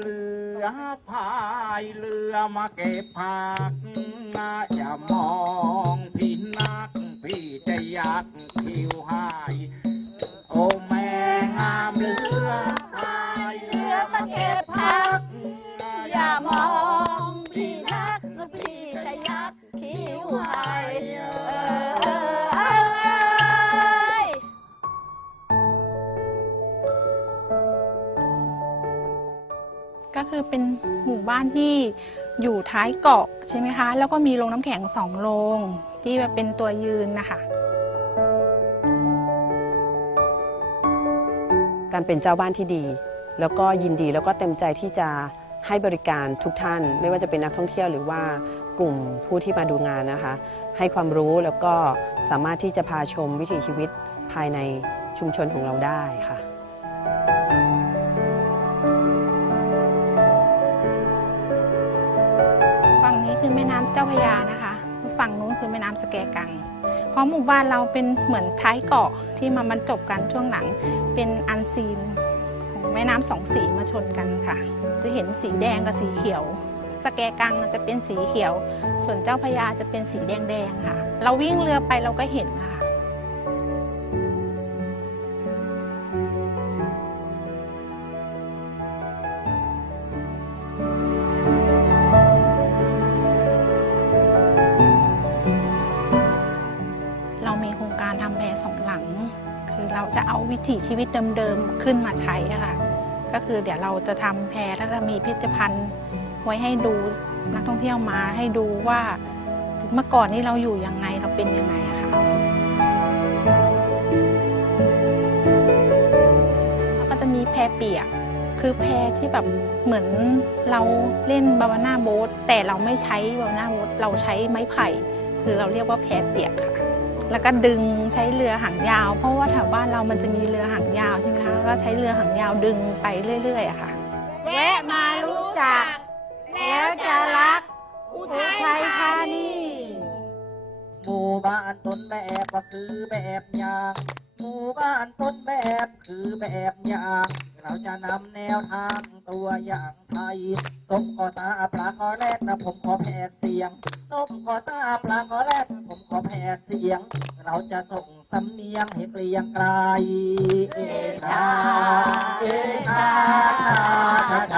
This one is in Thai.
เลือพายเรือมาเก็บผักนะอย่ามองพี่นัก พี่จะยาก ก็คือเป็นหมู่บ้านที่อยู่ท้ายเกาะใช่ไหมคะ แล้วก็มีโรงน้ำแข็งสองโรงที่แบบเป็นตัวยืนนะคะการเป็นเจ้าบ้านที่ดี แล้วก็ยินดีแล้วก็เต็มใจที่จะให้บริการทุกท่าน ไม่ว่าจะเป็นนักท่องเที่ยวหรือว่ากลุ่มผู้ที่มาดูงานนะคะ ให้ความรู้แล้วก็สามารถที่จะพาชมวิถีชีวิตภายในชุมชนของเราได้ค่ะ ฝั่งนี้คือแม่น้ำเจ้าพระยานะคะ ฝั่งนู้นคือแม่น้ำสแกกัง เพราะหมู่บ้านเราเป็นเหมือนท้ายเกาะที่มาบรรจบกันช่วงหลัง เป็นอันซีนของแม่น้ำสองสีมาชนกันค่ะ จะเห็นสีแดงกับสีเขียว สแกกังจะเป็นสีเขียว ส่วนเจ้าพระยาจะเป็นสีแดงๆค่ะ เราวิ่งเรือไปเราก็เห็นค่ะารทำแพรสองหลัง คือเราจะเอาวิถีชีวิตเดิมๆขึ้นมาใช้อะค่ะ ก็คือเดี๋ยวเราจะทำแพรแล้วก็มีพิพิธภัณฑ์ไว้ให้ดูนักท่องเที่ยวมาให้ดูว่าเมื่อก่อนนี้เราอยู่ยังไงเราเป็นยังไงอะค่ะแล้วก็จะมีแพรเปียกคือแพรที่แบบเหมือนเราเล่นบาวาน่าโบ๊ทแต่เราไม่ใช้บาวาน่าโบ๊ทเราใช้ไม้ไผ่ คือเราเรียกว่าแพรเปียกค่ะ แล้วก็ดึงใช้เรือหางยาว เพราะว่าแถวบ้านเรามันจะมีเรือหางยาวใช่ไหมคะก็ใช้เรือหางยาวดึงไปเรื่อยๆอะค่ะแวะมารู้จัก แล้วจะรัก อุทัยธานีหมู่บ้านต้นแบบก็คือแบบอย่าง หมู่บ้านต้นแบบคือแบบอย่าง เราจะนำแนวทางตัวอย่างไทยส้มกอตาปลากอแรกนะผมขอแผ่เสียงส้มกอตาปลากอแรกผมขอแผ่เสียง เราจะส่งสำเนียงให้เกลียงไกลเอชาเอชาชาชา